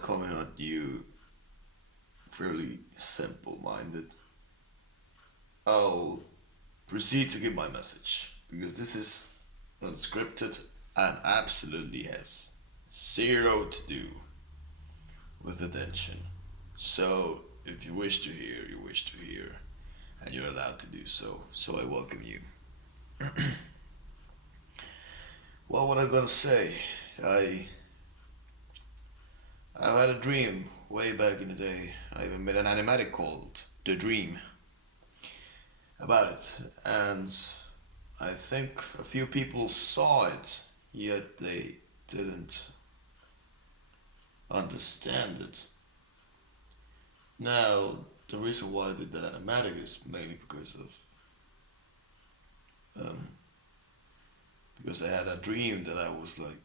start coming at you fairly simple minded, I'll proceed to give my message because this is unscripted and absolutely has zero to do with attention. So, if you wish to hear, you wish to hear, and you're allowed to do so. So, I welcome you. Well, what I'm gonna say, I I had a dream way back in the day. I even made an animatic called The Dream about it, and I think a few people saw it, yet they didn't understand it. Now, the reason why I did that animatic is mainly um, because I had a dream that I was like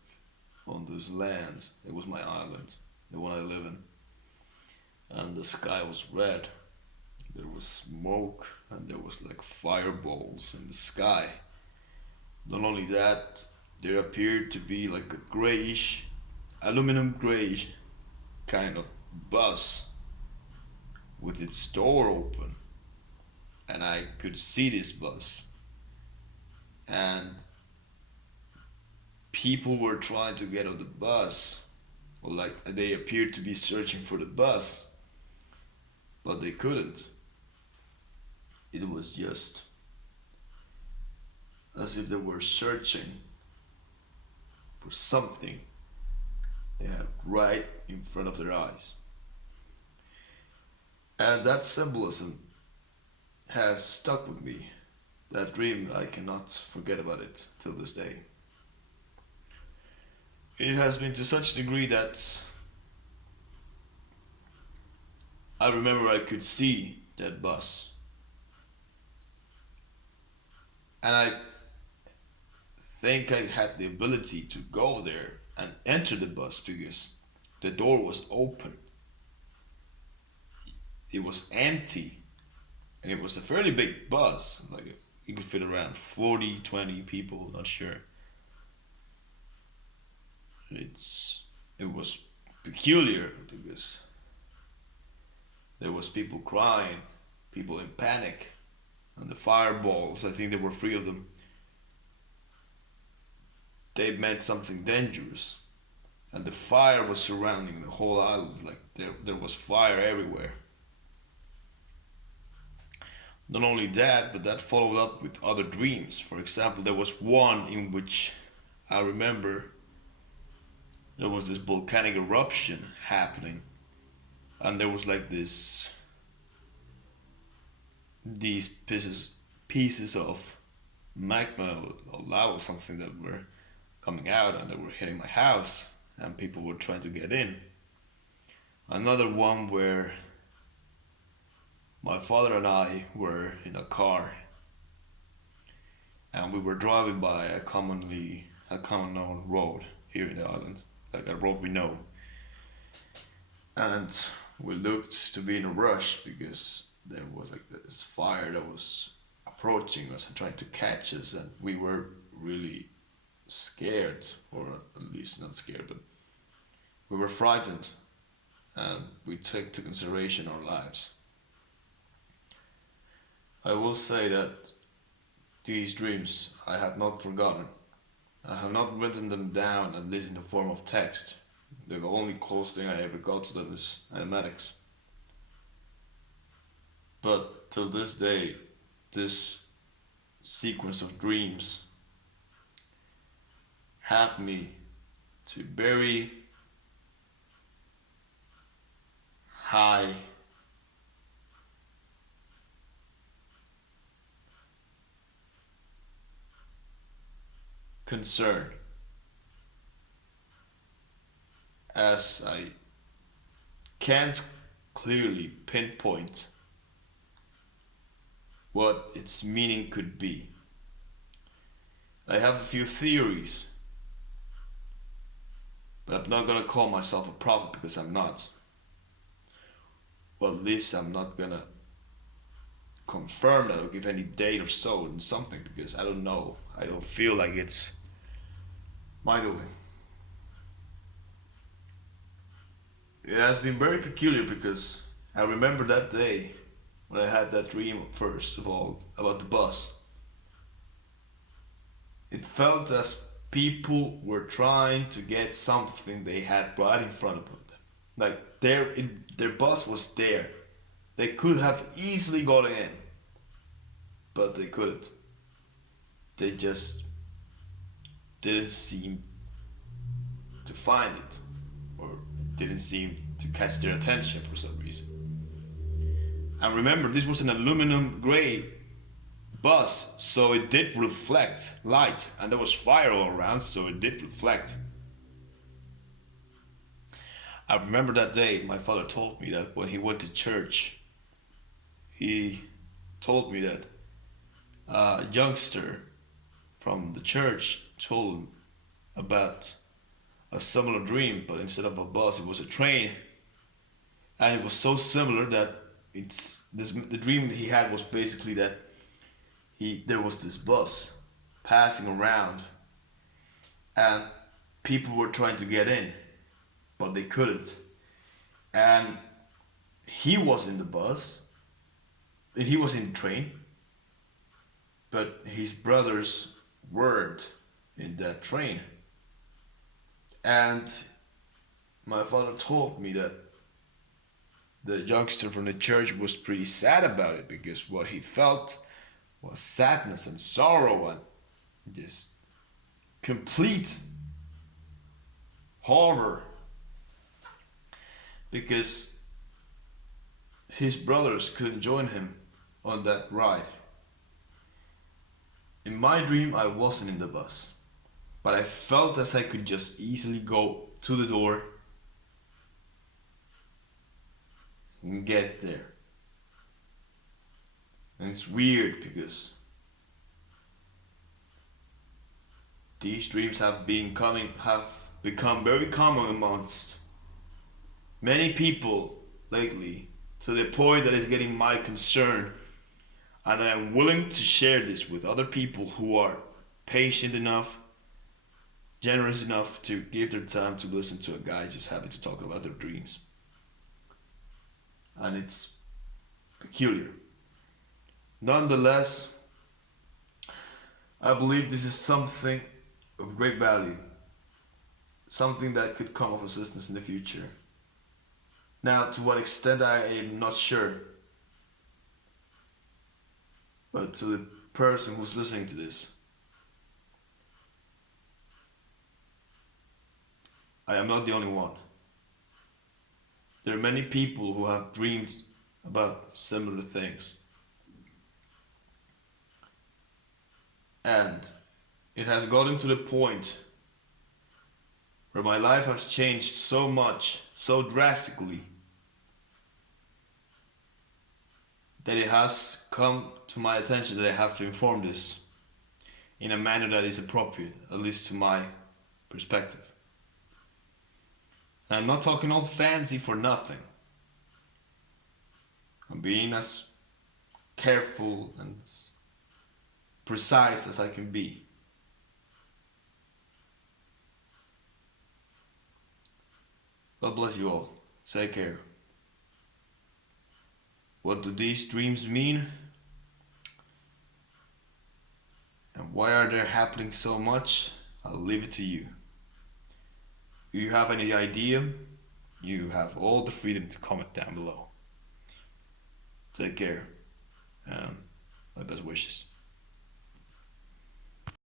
on this land. It was my island, the one I live in, and the sky was red. There was smoke and there was like fireballs in the sky. Not only that, there appeared to be like a grayish, aluminum grayish kind of bus with its door open, and I could see this bus, and people were trying to get on the bus, or like they appeared to be searching for the bus, but they couldn't. It was just as if they were searching for something they had right in front of their eyes. And that symbolism has stuck with me. That dream, I cannot forget about it till this day. It has been to such a degree that I remember I could see that bus. And I think I had the ability to go there and enter the bus because the door was open. It was empty. And it was a fairly big bus. Like it could fit around 40, 20 people, not sure. It was peculiar because there was people crying, people in panic, and the fireballs, I think there were three of them, they meant something dangerous. And the fire was surrounding the whole island, like there was fire everywhere. Not only that, but that followed up with other dreams. For example, there was one in which I remember there was this volcanic eruption happening, and there was like these pieces of magma or lava or something that were coming out and they were hitting my house and people were trying to get in. Another one where my father and I were in a car and we were driving by a common known road here in the island, like a road we know. And we looked to be in a rush because there was like this fire that was approaching us and trying to catch us, and we were really scared, or at least not scared, but we were frightened, and we took to consideration our lives. I will say that these dreams I have not forgotten. I have not written them down, at least in the form of text. The only close thing I ever got to them is animatics. But till this day, this sequence of dreams have me to very high concern, as I can't clearly pinpoint what its meaning could be. I have a few theories, but I'm not gonna call myself a prophet because I'm not. Well, at least I'm not gonna confirm that or give any date or so in something because I don't know. I don't feel like it's my doing. it has been very peculiar because I remember that day when I had that dream, first of all, about the bus. It felt as people were trying to get something they had right in front of them. Like their bus was there. They could have easily got in, but they couldn't. They just didn't seem to find it, or didn't seem to catch their attention for some reason. And remember, this was an aluminum gray bus, so it did reflect light, and there was fire all around, so it did reflect. I remember that day my father told me that when he went to church, he told me that a youngster from the church told him about a similar dream, but instead of a bus, it was a train, and it was so similar that the dream he had was basically that there was this bus passing around, and people were trying to get in, but they couldn't. And he was in the bus, he was in the train, but his brothers weren't in that train. And my father told me that the youngster from the church was pretty sad about it, because what he felt was sadness and sorrow and just complete horror, because his brothers couldn't join him on that ride. In my dream, I wasn't in the bus, but I felt as I could just easily go to the door and get there. And it's weird because these dreams have become very common amongst many people lately, to the point that it's getting my concern, and I am willing to share this with other people who are patient enough, generous enough to give their time to listen to a guy just having to talk about their dreams. And it's peculiar. Nonetheless, I believe this is something of great value, something that could come of assistance in the future. Now, to what extent I am not sure, but to the person who's listening to this, I am not the only one. There are many people who have dreamed about similar things. And it has gotten to the point where my life has changed so much, so drastically, that it has come to my attention that I have to inform this in a manner that is appropriate, at least to my perspective. And I'm not talking all fancy for nothing. I'm being as careful and as precise as I can be. God bless you all. Take care. What do these dreams mean? And why are they happening so much? I'll leave it to you. If you have any idea, you have all the freedom to comment down below. Take care, and my best wishes.